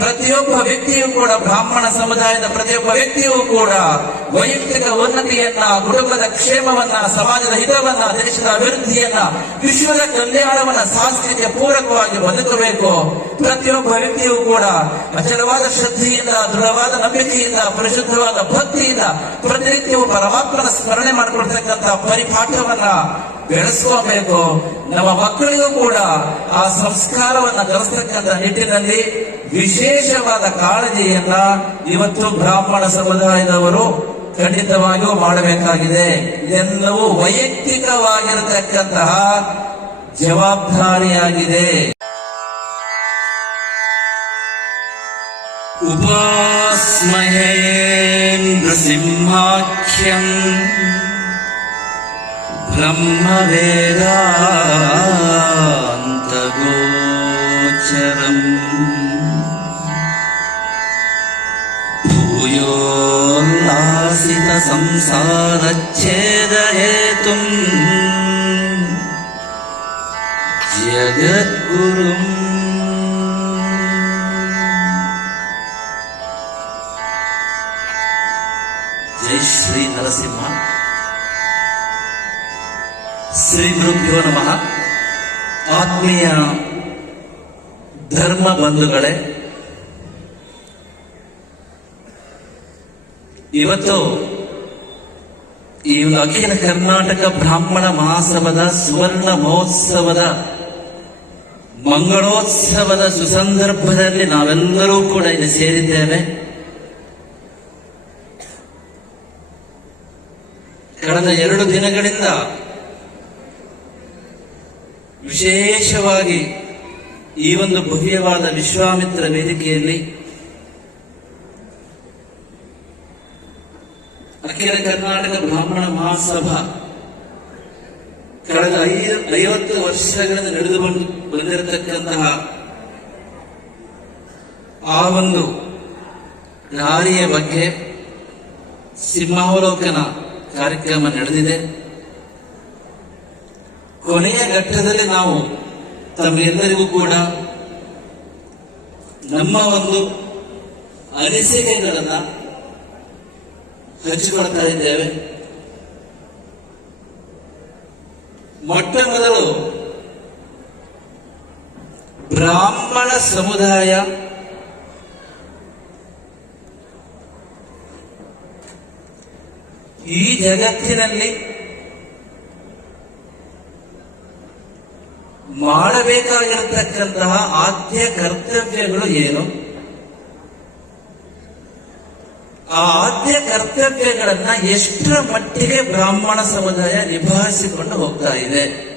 ಪ್ರತಿಯೊಬ್ಬ ವ್ಯಕ್ತಿಯೂ ಕೂಡ ಬ್ರಾಹ್ಮಣ ಸಮುದಾಯದ ಪ್ರತಿಯೊಬ್ಬ ವ್ಯಕ್ತಿಯೂ ಕೂಡ ವೈಯಕ್ತಿಕ ಉನ್ನತಿಯನ್ನ, ಕುಟುಂಬದ ಕ್ಷೇಮವನ್ನ, ಸಮಾಜದ ಹಿತವನ್ನ, ದೇಶದ ಅಭಿವೃದ್ಧಿಯನ್ನ, ವಿಶ್ವದ ಕಲ್ಯಾಣವನ್ನ ಸಾಂಸ್ಕೃತಿಕ ಪೂರಕವಾಗಿ ಬದುಕಬೇಕು ಪ್ರತಿಯೊಬ್ಬ ವ್ಯಕ್ತಿಯೂ ಕೂಡ ಅಚಲವಾದ ಶ್ರದ್ಧೆಯಿಂದ, ದೃಢವಾದ ನಂಬಿಕೆಯಿಂದ, ಪರಿಶುದ್ಧವಾದ ಭಕ್ತಿಯಿಂದ ಪ್ರತಿನಿತ್ಯವೂ ಪರಮಾತ್ಮನ ಸ್ಮರಣೆ ಮಾಡಿಕೊಡ್ತಕ್ಕಂಥ ಪರಿಪಾಠವನ್ನ ಬೆಳೆಸ್ಕೋಬೇಕು. ನಮ್ಮ ಮಕ್ಕಳಿಗೂ ಕೂಡ ಆ ಸಂಸ್ಕಾರವನ್ನ ಕಲಿಸ್ತಕ್ಕಂಥ ನಿಟ್ಟಿನಲ್ಲಿ ವಿಶೇಷವಾದ ಕಾಳಜಿಯನ್ನ ಇವತ್ತು ಬ್ರಾಹ್ಮಣ ಸಮುದಾಯದವರು ಖಂಡಿತವಾಗಿಯೂ ಮಾಡಬೇಕಾಗಿದೆ. ಇದೆಲ್ಲವೂ ವೈಯಕ್ತಿಕವಾಗಿರತಕ್ಕಂತಹ ಜವಾಬ್ದಾರಿಯಾಗಿದೆ. ಉಪಾಸ್ಮಹೇ ನೃಸಿಂಹಾಖ್ಯಂ ब्रह्मवेदान्तगोचरम् भूयोल्लासितसंसारच्छेदहेतुम् जगद्गुरुम् जय श्री नरसिंह ಶ್ರೀ ಗುರುಭ್ಯೋ ನಮಃ. ಆತ್ಮೀಯ ಧರ್ಮ ಬಂಧುಗಳೇ, ಇವತ್ತು ಈ ಅಖಿಲ ಕರ್ನಾಟಕ ಬ್ರಾಹ್ಮಣ ಮಹಾಸಭದ ಸುವರ್ಣ ಮಹೋತ್ಸವದ, ಮಂಗಳೋತ್ಸವದ ಸುಸಂದರ್ಭದಲ್ಲಿ ನಾವೆಲ್ಲರೂ ಕೂಡ ಇಲ್ಲಿ ಸೇರಿದ್ದೇವೆ. ಕಳೆದ ಎರಡು ದಿನಗಳಿಂದ ವಿಶೇಷವಾಗಿ ಈ ಒಂದು ಭವ್ಯವಾದ ವಿಶ್ವಾಮಿತ್ರ ವೇದಿಕೆಯಲ್ಲಿ ಅಖಿಲ ಕರ್ನಾಟಕ ಬ್ರಾಹ್ಮಣ ಮಹಾಸಭಾ ಕಳೆದ ಐದು, ಐವತ್ತು ವರ್ಷಗಳಿಂದ ನಡೆದು ಬಂದು, ಬಂದಿರತಕ್ಕಂತಹ ಆ ಒಂದು ದಾರಿಯ ಬಗ್ಗೆ ಸಿಂಹಾವಲೋಕನ ಕಾರ್ಯಕ್ರಮ ನಡೆದಿದೆ. ಕೊನೆಯ ಘಟ್ಟದಲ್ಲಿ ನಾವು ತಮ್ಮೆಲ್ಲರಿಗೂ ಕೂಡ ನಮ್ಮ ಒಂದು ಅನಿಸಿಕೆಗಳನ್ನ ಹಂಚಿಕೊಳ್ತಾ ಇದ್ದೇವೆ. ಮೊಟ್ಟ ಮೊದಲು ಬ್ರಾಹ್ಮಣ ಸಮುದಾಯ ಈ ಜಗತ್ತಿನಲ್ಲಿ ಮಾಡಬೇಕಾಗಿರತಕ್ಕಂತಹ ಆದ್ಯ ಕರ್ತವ್ಯಗಳು ಏನು? ಆ ಆದ್ಯ ಕರ್ತವ್ಯಗಳನ್ನ ಎಷ್ಟರ ಮಟ್ಟಿಗೆ ಬ್ರಾಹ್ಮಣ ಸಮುದಾಯ ನಿಭಾಯಿಸಿಕೊಂಡು ಹೋಗ್ತಾ ಇದೆ?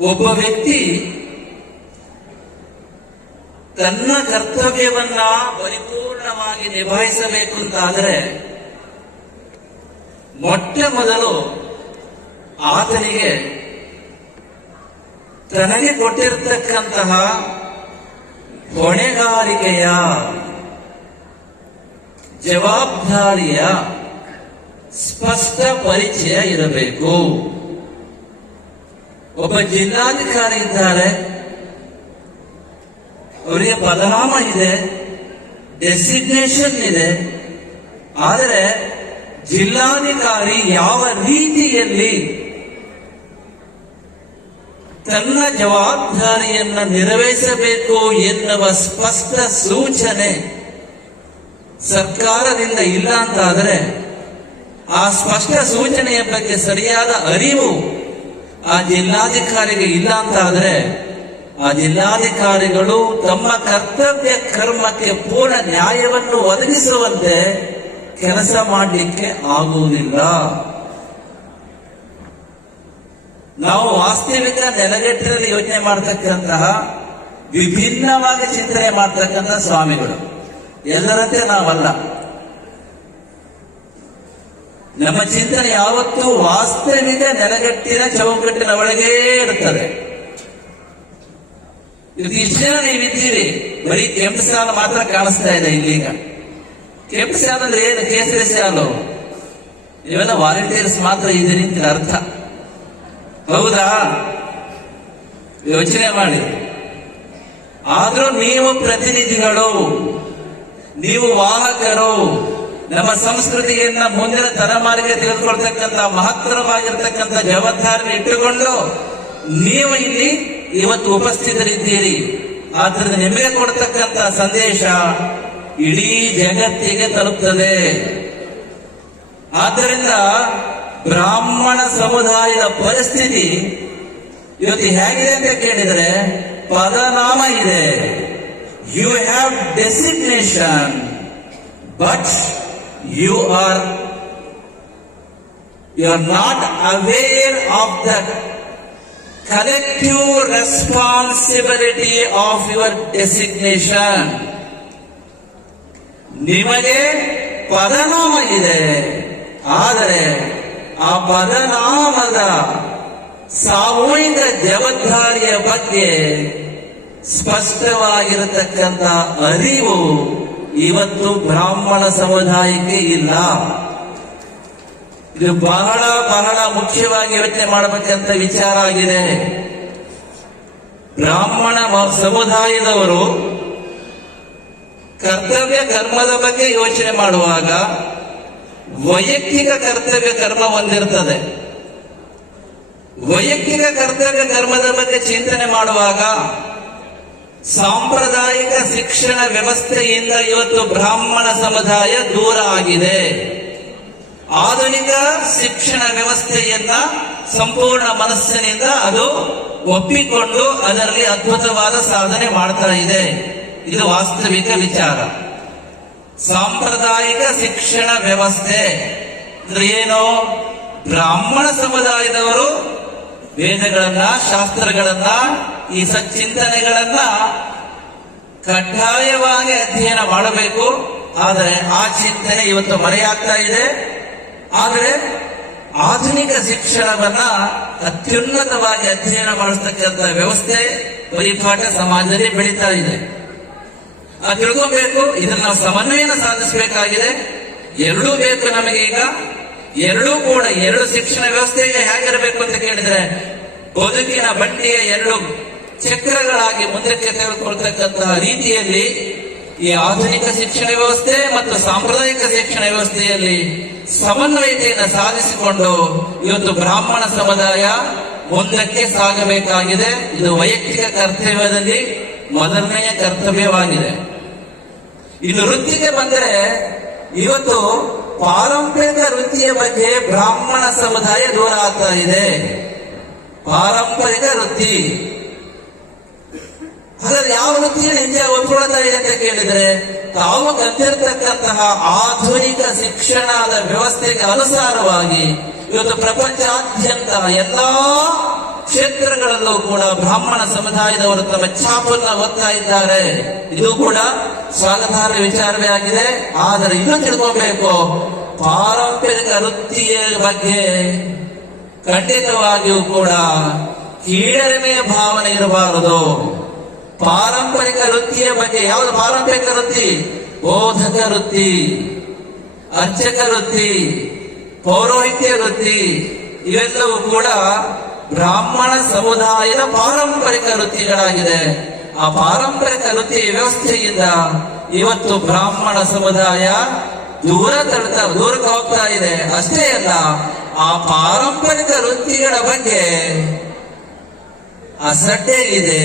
ಒಬ್ಬ ವ್ಯಕ್ತಿ ತನ್ನ ಕರ್ತವ್ಯವನ್ನ ಪರಿಪೂರ್ಣವಾಗಿ ನಿಭಾಯಿಸಬೇಕು ಅಂತಾದರೆ ಮೊಟ್ಟ ಮೊದಲು ಆತನಿಗೆ ತನಗೆ ಕೊಟ್ಟಿರತಕ್ಕಂತಹ ಹೊಣೆಗಾರಿಕೆಯ ಜವಾಬ್ದಾರಿಯ ಸ್ಪಷ್ಟ ಪರಿಚಯ ಇರಬೇಕು. ಒಬ್ಬ ಜಿಲ್ಲಾಧಿಕಾರಿ ಇದ್ದಾರೆ. ಅವರಿಗೆ ಪದನಾಮ ಇದೆ ಡೆಸಿಗ್ನೇಷನ್ ಇದೆ. ಆದರೆ ಜಿಲ್ಲಾಧಿಕಾರಿ ಯಾವ ರೀತಿಯಲ್ಲಿ ತನ್ನ ಜವಾಬ್ದಾರಿಯನ್ನ ನೆರವೇರಿಸಬೇಕು ಎನ್ನುವ ಸ್ಪಷ್ಟ ಸೂಚನೆ ಸರ್ಕಾರದಿಂದ ಇಲ್ಲ ಅಂತಾದರೆ, ಆ ಸ್ಪಷ್ಟ ಸೂಚನೆಯ ಬಗ್ಗೆ ಸರಿಯಾದ ಅರಿವು ಆ ಜಿಲ್ಲಾಧಿಕಾರಿಗೆ ಇಲ್ಲ ಅಂತಾದರೆ, ಆ ಜಿಲ್ಲಾಧಿಕಾರಿಗಳು ತಮ್ಮ ಕರ್ತವ್ಯ ಕರ್ಮಕ್ಕೆ ಪೂರ್ಣ ನ್ಯಾಯವನ್ನು ಒದಗಿಸುವಂತೆ ಕೆಲಸ ಮಾಡಲಿಕ್ಕೆ ಆಗುವುದಿಲ್ಲ. ನಾವು ವಾಸ್ತವಿಕ ನೆಲಗಟ್ಟಿನಲ್ಲಿ ಯೋಚನೆ ಮಾಡತಕ್ಕಂತಹ ವಿಭಿನ್ನವಾಗಿ ಚಿಂತನೆ ಮಾಡತಕ್ಕಂತಹ ಸ್ವಾಮಿಗಳು. ಎಲ್ಲರಂತೆ ನಾವಲ್ಲ. ನಮ್ಮ ಚಿಂತನೆ ಯಾವತ್ತೂ ವಾಸ್ತವಿಕ ನೆಲಗಟ್ಟಿನ ಚೌಕಟ್ಟಿನ ಒಳಗೇ ಇರುತ್ತದೆ. ಇದು ಇಷ್ಟೇ ನೀವಿದ್ದೀರಿ. ಬರೀ ಕೆಂಪು ಸಾಲ ಮಾತ್ರ ಕಾಣಿಸ್ತಾ ಇದೆ ಇಲ್ಲೀಗ. ಕೆಂಪು ಸಾಲ ಅಂದ್ರೆ ಏನು? ಕೇಸರಿ ಶಾಲು ಇವೆಲ್ಲ ವಾಲಂಟಿಯರ್ಸ್ ಮಾತ್ರ ಇದೀನಿ ಅಂತ ಅರ್ಥ. ಹೌದಾ? ಯೋಚನೆ ಮಾಡಿ. ಆದ್ರೂ ನೀವು ಪ್ರತಿನಿಧಿಗಳು, ನೀವು ವಾಹಕರು, ನಮ್ಮ ಸಂಸ್ಕೃತಿಯನ್ನ ಮುಂದಿನ ತಲೆಮಾರಿಗೆ ತೆಗೆದುಕೊಳ್ತಕ್ಕಂಥ ಮಹತ್ತರವಾಗಿರ್ತಕ್ಕಂಥ ಜವಾಬ್ದಾರಿ ಇಟ್ಟುಕೊಂಡು ನೀವು ಇಲ್ಲಿ ಇವತ್ತು ಉಪಸ್ಥಿತರಿದ್ದೀರಿ. ಆದ್ರಿಂದ ನಿಮಗೆ ಕೊಡ್ತಕ್ಕಂಥ ಸಂದೇಶ ಇಡೀ ಜಗತ್ತಿಗೆ ತಲುಪ್ತದೆ. ಆದ್ದರಿಂದ ಬ್ರಾಹ್ಮಣ ಸಮುದಾಯದ ಪರಿಸ್ಥಿತಿ ಇವತ್ತು ಹೇಗಿದೆ ಅಂತ ಕೇಳಿದ್ರೆ, ಪದನಾಮ ಇದೆ. You have designation but you are you are not aware of the collective responsibility of your designation ನಿಮಗೆ ಪದನಾಮ ಇದೆ. ಆದರೆ ಆ ಪದನಾಮದ ಸಾಮೂಹಿಕ ಜವಾಬ್ದಾರಿಯ ಬಗ್ಗೆ ಸ್ಪಷ್ಟವಾಗಿರತಕ್ಕಂತ ಅರಿವು ಇವತ್ತು ಬ್ರಾಹ್ಮಣ ಸಮುದಾಯಕ್ಕೆ ಇಲ್ಲ. ಇದು ಬಹಳ ಬಹಳ ಮುಖ್ಯವಾಗಿ ಯೋಚನೆ ಮಾಡಬೇಕಂತ ವಿಚಾರ ಆಗಿದೆ. ಬ್ರಾಹ್ಮಣ ಸಮುದಾಯದವರು ಕರ್ತವ್ಯ ಕರ್ಮದ ಬಗ್ಗೆ ಯೋಚನೆ ಮಾಡುವಾಗ ವೈಯಕ್ತಿಕ ಕರ್ತವ್ಯ ಕರ್ಮ ಒಂದಿರ್ತದೆ ವೈಯಕ್ತಿಕ ಕರ್ತವ್ಯ ಕರ್ಮದ ಬಗ್ಗೆ ಚಿಂತನೆ ಮಾಡುವಾಗ ಸಾಂಪ್ರದಾಯಿಕ ಶಿಕ್ಷಣ ವ್ಯವಸ್ಥೆಯಿಂದ ಇವತ್ತು ಬ್ರಾಹ್ಮಣ ಸಮುದಾಯ ದೂರ ಆಗಿದೆ. ಆಧುನಿಕ ಶಿಕ್ಷಣ ವ್ಯವಸ್ಥೆಯನ್ನ ಸಂಪೂರ್ಣ ಮನಸ್ಸಿನಿಂದ ಅದು ಒಪ್ಪಿಕೊಂಡು ಅದರಲ್ಲಿ ಅದ್ಭುತವಾದ ಸಾಧನೆ ಮಾಡ್ತಾ ಇದೆ. ಇದು ವಾಸ್ತವಿಕ ವಿಚಾರ. ಸಾಂಪ್ರದಾಯಿಕ ಶಿಕ್ಷಣ ವ್ಯವಸ್ಥೆ ಅಂದ್ರೆ ಏನು? ಬ್ರಾಹ್ಮಣ ಸಮುದಾಯದವರು ವೇದಗಳನ್ನ, ಶಾಸ್ತ್ರಗಳನ್ನ, ಈ ಸಚ್ಚಿಂತನೆಗಳನ್ನ ಕಡ್ಡಾಯವಾಗಿ ಅಧ್ಯಯನ ಮಾಡಬೇಕು. ಆದರೆ ಆ ಚಿಂತನೆ ಇವತ್ತು ಮರೆಯಾಗ್ತಾ ಇದೆ. ಆದರೆ ಆಧುನಿಕ ಶಿಕ್ಷಣವನ್ನ ಅತ್ಯುನ್ನತವಾಗಿ ಅಧ್ಯಯನ ಮಾಡಿಸ್ತಕ್ಕಂಥ ವ್ಯವಸ್ಥೆ, ಪರಿಪಾಠ ಸಮಾಜದಲ್ಲಿ ಬೆಳೀತಾ ಇದೆ. ತಿಳ್ಕೊಬೇಕು ಇದನ್ನ ನಾವು ಸಮನ್ವಯನ ಸಾಧಿಸಬೇಕಾಗಿದೆ. ಎರಡೂ ಬೇಕು ನಮಗೆ ಈಗ. ಎರಡೂ ಕೂಡ ಎರಡು ಶಿಕ್ಷಣ ವ್ಯವಸ್ಥೆಗೆ ಹೇಗಿರಬೇಕು ಅಂತ ಕೇಳಿದ್ರೆ, ಬದುಕಿನ ಬಂಡಿಯ ಎರಡು ಚಕ್ರಗಳಾಗಿ ಮುಂದಕ್ಕೆ ತೆಗೆದುಕೊಳ್ತಕ್ಕಂತಹ ರೀತಿಯಲ್ಲಿ ಈ ಆಧುನಿಕ ಶಿಕ್ಷಣ ವ್ಯವಸ್ಥೆ ಮತ್ತು ಸಾಂಪ್ರದಾಯಿಕ ಶಿಕ್ಷಣ ವ್ಯವಸ್ಥೆಯಲ್ಲಿ ಸಮನ್ವಯತೆಯನ್ನು ಸಾಧಿಸಿಕೊಂಡು ಇವತ್ತು ಬ್ರಾಹ್ಮಣ ಸಮುದಾಯ ಮುಂದಕ್ಕೆ ಸಾಗಬೇಕಾಗಿದೆ. ಇದು ವೈಯಕ್ತಿಕ ಕರ್ತವ್ಯದಲ್ಲಿ ಮೊದಲನೆಯ ಕರ್ತವ್ಯವಾಗಿದೆ. ಇನ್ನು ವೃತ್ತಿಗೆ ಬಂದರೆ, ಇವತ್ತು ಪಾರಂಪರಿಕ ವೃತ್ತಿಯ ಬಗ್ಗೆ ಬ್ರಾಹ್ಮಣ ಸಮುದಾಯ ದೂರ ಆಗ್ತಾ ಇದೆ. ಪಾರಂಪರಿಕ ವೃತ್ತಿ. ಹಾಗಾದ್ರೆ ಯಾವ ವೃತ್ತಿಯನ್ನು ಹಿಂದೆ ಒಪ್ಪಿಕೊಳ್ತಾ ಇದೆ ಅಂತ ಕೇಳಿದ್ರೆ, ತಾವು ಕಲಿತಿರ್ತಕ್ಕಂತಹ ಆಧುನಿಕ ಶಿಕ್ಷಣದ ವ್ಯವಸ್ಥೆಗೆ ಅನುಸಾರವಾಗಿ ಇವತ್ತು ಪ್ರಪಂಚಾದ್ಯಂತ ಎಲ್ಲಾ ಕ್ಷೇತ್ರಗಳಲ್ಲೂ ಕೂಡ ಬ್ರಾಹ್ಮಣ ಸಮುದಾಯದವರು ತಮ್ಮ ಛಾಪನ್ನ ಓದ್ತಾ ಇದ್ದಾರೆ. ಇದು ಕೂಡ ಸ್ವಾಗತಾರ್ಹ ವಿಚಾರವೇ ಆಗಿದೆ. ಆದರೆ ಇನ್ನೂ ತಿಳ್ಕೊಬೇಕು, ಪಾರಂಪರಿಕ ವೃತ್ತಿಯ ಬಗ್ಗೆ ಖಂಡಿತವಾಗಿಯೂ ಕೂಡ ಕೀಳರಿಮೆಯ ಭಾವನೆ ಇರಬಾರದು. ಪಾರಂಪರಿಕ ವೃತ್ತಿಯ ಬಗ್ಗೆ ಯಾವುದು ಪಾರಂಪರಿಕ ವೃತ್ತಿ? ಬೋಧಕ ವೃತ್ತಿ, ಅರ್ಚಕ ವೃತ್ತಿ, ಪೌರೋಹಿತ್ಯ ವೃತ್ತಿ, ಇವೆಲ್ಲವೂ ಕೂಡ ಬ್ರಾಹ್ಮಣ ಸಮುದಾಯದ ಪಾರಂಪರಿಕ ವೃತ್ತಿಗಳಾಗಿದೆ ಆ ಪಾರಂಪರಿಕ ವೃತ್ತಿ ವ್ಯವಸ್ಥೆಯಿಂದ ಇವತ್ತು ಬ್ರಾಹ್ಮಣ ಸಮುದಾಯ ದೂರ ತಳ್ತಾ, ದೂರಕ್ಕೆ ಹೋಗ್ತಾ ಇದೆ. ಅಷ್ಟೇ ಅಲ್ಲ, ಆ ಪಾರಂಪರಿಕ ವೃತ್ತಿಗಳ ಬಗ್ಗೆ ಅಸಡ್ಡೆ ಇದೆ.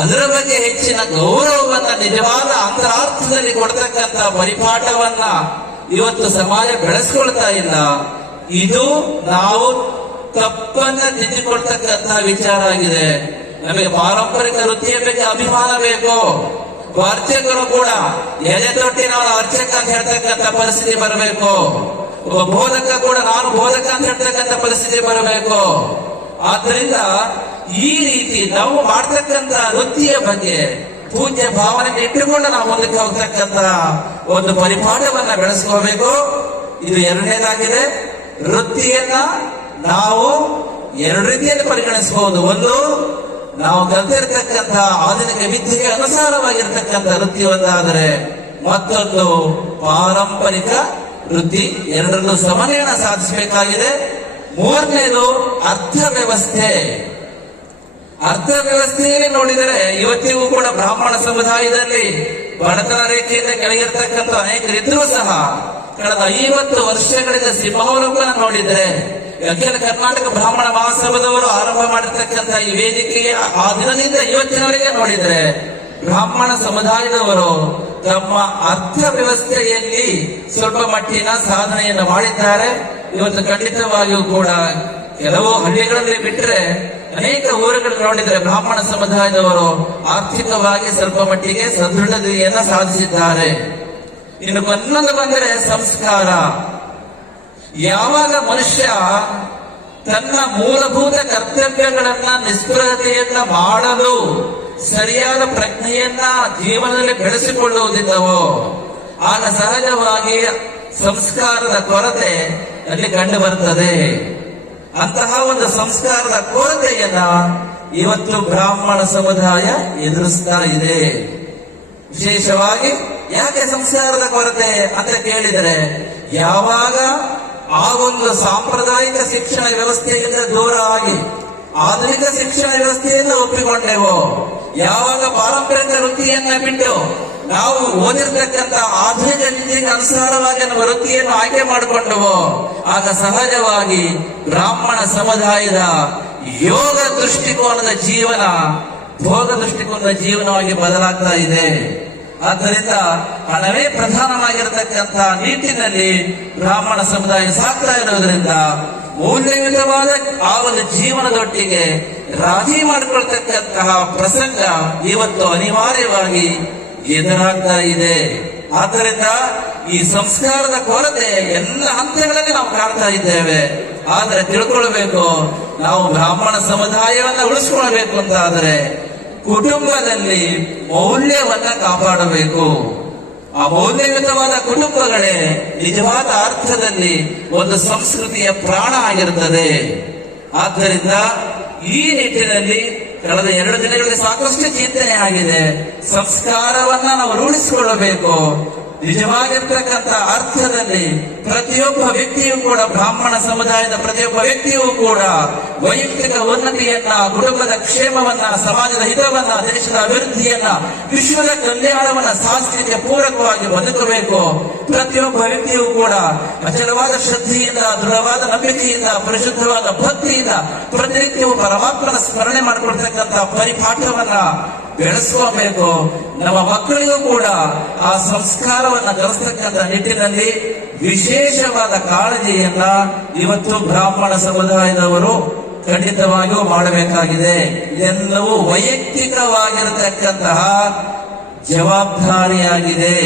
ಅದರ ಬಗ್ಗೆ ಹೆಚ್ಚಿನ ಗೌರವವನ್ನ, ನಿಜವಾದ ಅಂತರಾರ್ಥದಲ್ಲಿ ಕೊಡ್ತಕ್ಕಂತ ಪರಿಪಾಠವನ್ನ ಇವತ್ತು ಸಮಾಜ ಬೆಳೆಸ್ಕೊಳ್ತಾ ಇಲ್ಲ. ಇದು ನಾವು ತಪ್ಪನ್ನ ತಿದ್ದಿಕೊಳ್ತಕ್ಕಂತಹ ವಿಚಾರ ಆಗಿದೆ. ನಮಗೆ ಪಾರಂಪರಿಕ ವೃತ್ತಿಯ ಬಗ್ಗೆ ಅಭಿಮಾನ ಬೇಕು. ಅರ್ಚಕರು ಕೂಡ ಎದೆ ತೊಟ್ಟಿ ನಾವು ಅರ್ಚಕ ಅಂತ ಹೇಳ್ತಕ್ಕಂತ ಪರಿಸ್ಥಿತಿ ಬರಬೇಕು. ಒಬ್ಬ ಬೋಧಕ ಕೂಡ ನಾನು ಬೋಧಕ ಅಂತ ಹೇಳ್ತಕ್ಕಂತ ಪರಿಸ್ಥಿತಿ ಬರಬೇಕು. ಆದ್ರಿಂದ ಈ ರೀತಿ ನಾವು ಮಾಡ್ತಕ್ಕಂತ ವೃತ್ತಿಯ ಬಗ್ಗೆ ಪೂಜ್ಯ ಭಾವನೆ ಇಟ್ಟುಕೊಂಡು ನಾವು ಮುಂದಕ್ಕೆ ಹೋಗ್ತಕ್ಕಂತ ಒಂದು ಪರಿಪಾಠವನ್ನ ಬೆಳೆಸ್ಕೋಬೇಕು. ಇದು ಎರಡನೇದಾಗಿದೆ. ವೃತ್ತಿಯನ್ನ ನಾವು ಎರಡು ರೀತಿಯಲ್ಲಿ ಪರಿಗಣಿಸಬಹುದು. ಒಂದು, ನಾವು ಕಲ್ತಿರ್ತಕ್ಕಂಥ ಆಧುನಿಕ ವಿದ್ಯೆಗೆ ಅನುಸಾರವಾಗಿರ್ತಕ್ಕಂಥ ವೃತ್ತಿ ಒಂದಾದರೆ ಮತ್ತೊಂದು ಪಾರಂಪರಿಕ ವೃತ್ತಿ, ಎರಡರಲ್ಲೂ ಸಮನ್ವಯನ ಸಾಧಿಸಬೇಕಾಗಿದೆ. ಮೂರನೇದು ಅರ್ಥ ವ್ಯವಸ್ಥೆ. ಅರ್ಥ ವ್ಯವಸ್ಥೆಯಲ್ಲಿ ನೋಡಿದರೆ ಇವತ್ತಿಗೂ ಕೂಡ ಬ್ರಾಹ್ಮಣ ಸಮುದಾಯದಲ್ಲಿ ಬಡತನ ರೇಖೆಯಿಂದ ಕೆಳಗಿರ್ತಕ್ಕಂಥ ಅನೇಕರಿದ್ರೂ ಸಹ ಕಳೆದ ಐವತ್ತು ವರ್ಷಗಳಿಂದ ಸಿಂಹಾವಲೋಕನ ನೋಡಿದರೆ ಅಖಿಲ ಕರ್ನಾಟಕ ಬ್ರಾಹ್ಮಣ ಮಹಾಸಭಾದವರು ಆರಂಭ ಮಾಡಿರ್ತಕ್ಕಂಥ ಈ ವೇದಿಕೆಯ ಆ ದಿನದಿಂದ ಇವತ್ತಿನವರೆಗೆ ನೋಡಿದರೆ ಬ್ರಾಹ್ಮಣ ಸಮುದಾಯದವರು ತಮ್ಮ ಅರ್ಥ ವ್ಯವಸ್ಥೆಯಲ್ಲಿ ಸ್ವಲ್ಪ ಮಟ್ಟಿನ ಸಾಧನೆಯನ್ನು ಮಾಡಿದ್ದಾರೆ. ಇವತ್ತು ಖಂಡಿತವಾಗಿಯೂ ಕೂಡ ಕೆಲವು ಹಳ್ಳಿಗಳಲ್ಲಿ ಬಿಟ್ಟರೆ ಅನೇಕ ಊರುಗಳು ನೋಡಿದರೆ ಬ್ರಾಹ್ಮಣ ಸಮುದಾಯದವರು ಆರ್ಥಿಕವಾಗಿ ಸ್ವಲ್ಪ ಮಟ್ಟಿಗೆ ಸದೃಢತೆಯನ್ನ ಸಾಧಿಸಿದ್ದಾರೆ. ಇನ್ನು ಒಂದೊಂದು ಬಂದರೆ ಸಂಸ್ಕಾರ. ಯಾವಾಗ ಮನುಷ್ಯ ತನ್ನ ಮೂಲಭೂತ ಕರ್ತವ್ಯಗಳನ್ನ, ನಿಸ್ಪೃಹತೆಯನ್ನ ಮಾಡಲು ಸರಿಯಾದ ಪ್ರಜ್ಞೆಯನ್ನ ಜೀವನದಲ್ಲಿ ಬೆಳೆಸಿಕೊಳ್ಳುವುದಿಲ್ಲವೋ, ಆಗ ಸಹಜವಾಗಿ ಸಂಸ್ಕಾರದ ಕೊರತೆ ಅಲ್ಲಿ ಕಂಡು ಬರ್ತದೆ ಅಂತಹ ಒಂದು ಸಂಸ್ಕಾರದ ಕೊರತೆಯನ್ನ ಇವತ್ತು ಬ್ರಾಹ್ಮಣ ಸಮುದಾಯ ಎದುರಿಸ್ತಾ ಇದೆ. ವಿಶೇಷವಾಗಿ ಯಾಕೆ ಸಂಸ್ಕಾರದ ಕೊರತೆ ಅಂತ ಕೇಳಿದರೆ, ಯಾವಾಗ ಆ ಒಂದು ಸಾಂಪ್ರದಾಯಿಕ ಶಿಕ್ಷಣ ವ್ಯವಸ್ಥೆಯಿಂದ ದೂರ ಆಗಿ ಆಧುನಿಕ ಶಿಕ್ಷಣ ವ್ಯವಸ್ಥೆಯನ್ನು ಒಪ್ಪಿಕೊಂಡೆವು. ಯಾವಾಗ ಪಾರಂಪರಿಕ ವೃತ್ತಿಯನ್ನ ಬಿಟ್ಟು ನಾವು ಓದಿರ್ತಕ್ಕಂಥ ಆಧುನಿಕ ವಿದ್ಯೆಗೆ ಅನುಸಾರವಾಗಿ ನಮ್ಮ ವೃತ್ತಿಯನ್ನು ಆಯ್ಕೆ ಮಾಡಿಕೊಂಡವು. ಆಗ ಸಹಜವಾಗಿ ಬ್ರಾಹ್ಮಣ ಸಮುದಾಯದ ಯೋಗ ದೃಷ್ಟಿಕೋನದ ಜೀವನ, ಭೋಗ ದೃಷ್ಟಿಕೋನದ ಜೀವನವಾಗಿ ಬದಲಾಗ್ತಾ ಇದೆ. ಆದ್ದರಿಂದ ಹಣವೇ ಪ್ರಧಾನವಾಗಿರತಕ್ಕಂತಹ ನಿಟ್ಟಿನಲ್ಲಿ ಬ್ರಾಹ್ಮಣ ಸಮುದಾಯ ಸಾಕ್ತಾ ಇರೋದ್ರಿಂದ ಮೌಲ್ಯಯುತವಾದ ಆ ಒಂದು ಜೀವನದೊಟ್ಟಿಗೆ ರಾಜಿ ಮಾಡಿಕೊಳ್ತಕ್ಕಂತಹ ಪ್ರಸಂಗ ಇವತ್ತು ಅನಿವಾರ್ಯವಾಗಿ ಎದುರಾಗ್ತಾ ಇದೆ. ಆದ್ದರಿಂದ ಈ ಸಂಸ್ಕಾರದ ಕೊರತೆ ಎಲ್ಲ ಹಂತಗಳಲ್ಲಿ ನಾವು ಕಾಣ್ತಾ ಇದ್ದೇವೆ. ಆದರೆ ತಿಳ್ಕೊಳ್ಬೇಕು, ನಾವು ಬ್ರಾಹ್ಮಣ ಸಮುದಾಯವನ್ನ ಉಳಿಸ್ಕೊಳ್ಬೇಕು ಅಂತ ಆದ್ರೆ ಕುಟುಂಬದಲ್ಲಿ ಮೌಲ್ಯವನ್ನ ಕಾಪಾಡಬೇಕು. ಆ ಮೌಲ್ಯಯುತವಾದ ಕುಟುಂಬಗಳೇ ನಿಜವಾದ ಅರ್ಥದಲ್ಲಿ ಒಂದು ಸಂಸ್ಕೃತಿಯ ಪ್ರಾಣ ಆಗಿರುತ್ತದೆ. ಆದ್ದರಿಂದ ಈ ನಿಟ್ಟಿನಲ್ಲಿ ಕಳೆದ ಎರಡು ದಿನಗಳಲ್ಲಿ ಸಾಕಷ್ಟು ಚಿಂತನೆ ಆಗಿದೆ. ಸಂಸ್ಕಾರವನ್ನ ನಾವು ರೂಢಿಸಿಕೊಳ್ಳಬೇಕು. ನಿಜವಾಗಿರ್ತಕ್ಕಂಥ ಅರ್ಥದಲ್ಲಿ ಪ್ರತಿಯೊಬ್ಬ ವ್ಯಕ್ತಿಯೂ ಕೂಡ ಬ್ರಾಹ್ಮಣ ಸಮುದಾಯದ ಪ್ರತಿಯೊಬ್ಬ ವ್ಯಕ್ತಿಯೂ ಕೂಡ ವೈಯಕ್ತಿಕ ಉನ್ನತಿಯನ್ನ, ಕುಟುಂಬದ ಕ್ಷೇಮವನ್ನ, ಸಮಾಜದ ಹಿತವನ್ನ, ದೇಶದ ಅಭಿವೃದ್ಧಿಯನ್ನ, ವಿಶ್ವದ ಕಲ್ಯಾಣವನ್ನ ಸಾಂಸ್ಕೃತಿಕ ಪೂರಕವಾಗಿ ಬದುಕಬೇಕು. ಪ್ರತಿಯೊಬ್ಬ ವ್ಯಕ್ತಿಯೂ ಕೂಡ ಅಚಲವಾದ ಶ್ರದ್ಧೆಯಿಂದ, ದೃಢವಾದ ನಂಬಿಕೆಯಿಂದ, ಪರಿಶುದ್ಧವಾದ ಭಕ್ತಿಯಿಂದ ಪ್ರತಿನಿತ್ಯವೂ ಪರಮಾತ್ಮನ ಸ್ಮರಣೆ ಮಾಡಿಕೊಡ್ತಕ್ಕಂಥ ಪರಿಪಾಠವನ್ನ ಬೆಳೆಸ್ಕೋಬೇಕು. ನಮ್ಮ ಮಕ್ಕಳಿಗೂ ಕೂಡ ಆ ಸಂಸ್ಕಾರವನ್ನ ಕಲಿಸ್ತಕ್ಕಂಥ ನಿಟ್ಟಿನಲ್ಲಿ ವಿಶೇಷವಾದ ಕಾಳಜಿಯನ್ನ ಇವತ್ತು ಬ್ರಾಹ್ಮಣ ಸಮುದಾಯದವರು ಖಂಡಿತವಾಗಿಯೂ ಮಾಡಬೇಕಾಗಿದೆ. ಇದೆಲ್ಲವೂ ವೈಯಕ್ತಿಕವಾಗಿರತಕ್ಕಂತಹ ಜವಾಬ್ದಾರಿಯಾಗಿದೆ.